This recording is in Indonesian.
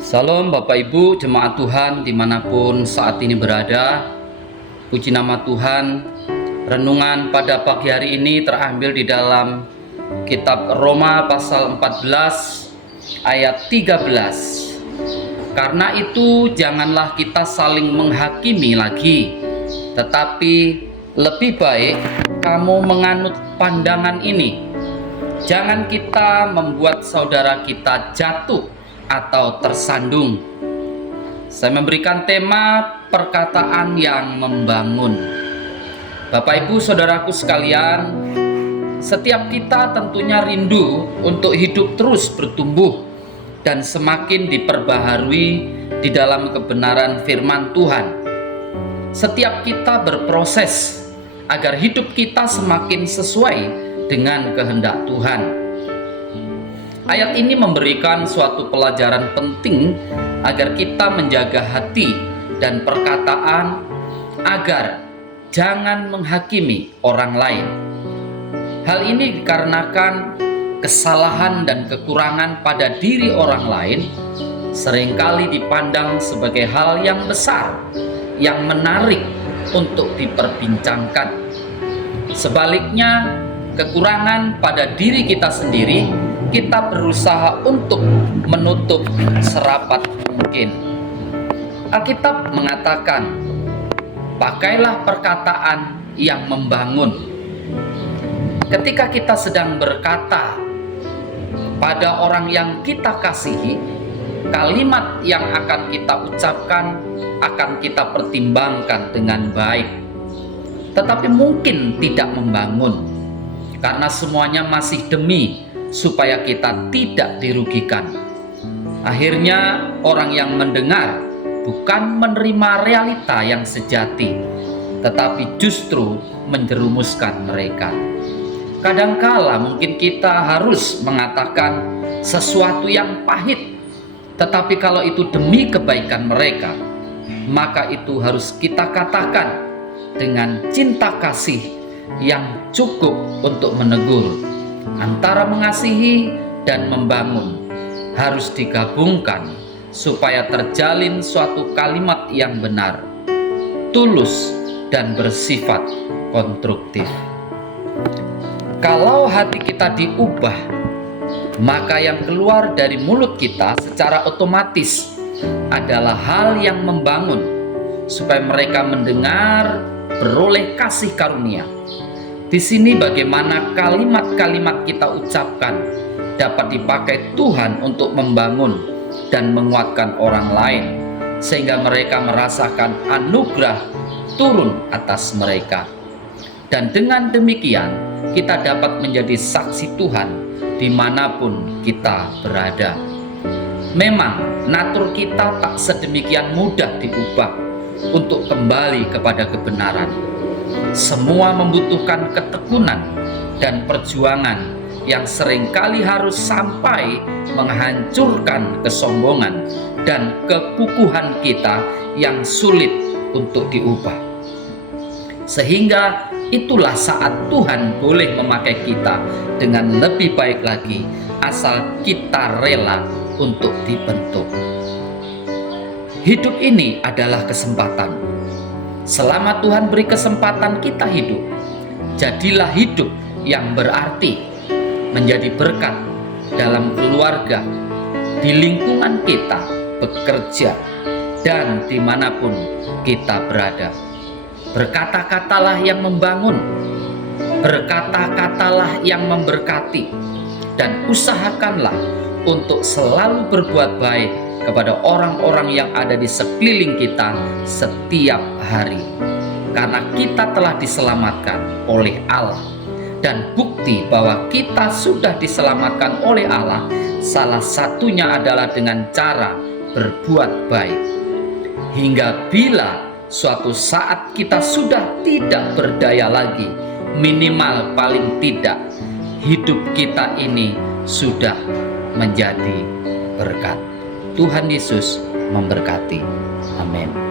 Salam Bapak Ibu jemaat Tuhan dimanapun saat ini berada. Puji nama Tuhan. Renungan pada pagi hari ini terambil di dalam kitab Roma pasal 14 ayat 13. Karena itu janganlah kita saling menghakimi lagi, tetapi lebih baik kamu menganut pandangan ini. Jangan kita membuat saudara kita jatuh atau tersandung. Saya memberikan tema perkataan yang membangun. Bapak Ibu saudaraku sekalian, setiap kita tentunya rindu untuk hidup terus bertumbuh dan semakin diperbaharui di dalam kebenaran firman Tuhan. Setiap kita berproses agar hidup kita semakin sesuai dengan kehendak Tuhan. Ayat ini memberikan suatu pelajaran penting agar kita menjaga hati dan perkataan agar jangan menghakimi orang lain. Hal ini dikarenakan kesalahan dan kekurangan pada diri orang lain seringkali dipandang sebagai hal yang besar, yang menarik untuk diperbincangkan. Sebaliknya, kekurangan pada diri kita sendiri kita berusaha untuk menutup serapat mungkin. Alkitab mengatakan, pakailah perkataan yang membangun. Ketika kita sedang berkata pada orang yang kita kasihi, kalimat yang akan kita ucapkan akan kita pertimbangkan dengan baik. Tetapi mungkin tidak membangun, karena semuanya masih demi supaya kita tidak dirugikan. Akhirnya orang yang mendengar bukan menerima realita yang sejati, tetapi justru menjerumuskan mereka. Kadangkala mungkin kita harus mengatakan sesuatu yang pahit, tetapi kalau itu demi kebaikan mereka, maka itu harus kita katakan dengan cinta kasih yang cukup untuk menegur. Antara mengasihi dan membangun harus digabungkan supaya terjalin suatu kalimat yang benar, tulus, dan bersifat konstruktif. Kalau hati kita diubah, maka yang keluar dari mulut kita secara otomatis adalah hal yang membangun, supaya mereka mendengar, beroleh kasih karunia. Di sini bagaimana kalimat-kalimat kita ucapkan dapat dipakai Tuhan untuk membangun dan menguatkan orang lain, sehingga mereka merasakan anugerah turun atas mereka. Dan dengan demikian kita dapat menjadi saksi Tuhan dimanapun kita berada. Memang natur kita tak sedemikian mudah diubah untuk kembali kepada kebenaran. Semua membutuhkan ketekunan dan perjuangan yang seringkali harus sampai menghancurkan kesombongan dan kekukuhan kita yang sulit untuk diubah. Sehingga itulah saat Tuhan boleh memakai kita dengan lebih baik lagi, asal kita rela untuk dibentuk. Hidup ini adalah kesempatan. Selama Tuhan beri kesempatan kita hidup, jadilah hidup yang berarti, menjadi berkat dalam keluarga, di lingkungan kita, bekerja, dan dimanapun kita berada. Berkata-katalah yang membangun, berkata-katalah yang memberkati, dan usahakanlah untuk selalu berbuat baik kepada orang-orang yang ada di sekeliling kita setiap hari. Karena kita telah diselamatkan oleh Allah. Dan bukti bahwa kita sudah diselamatkan oleh Allah, salah satunya adalah dengan cara berbuat baik. Hingga bila suatu saat kita sudah tidak berdaya lagi, minimal paling tidak hidup kita ini sudah menjadi berkat. Tuhan Yesus memberkati. Amin.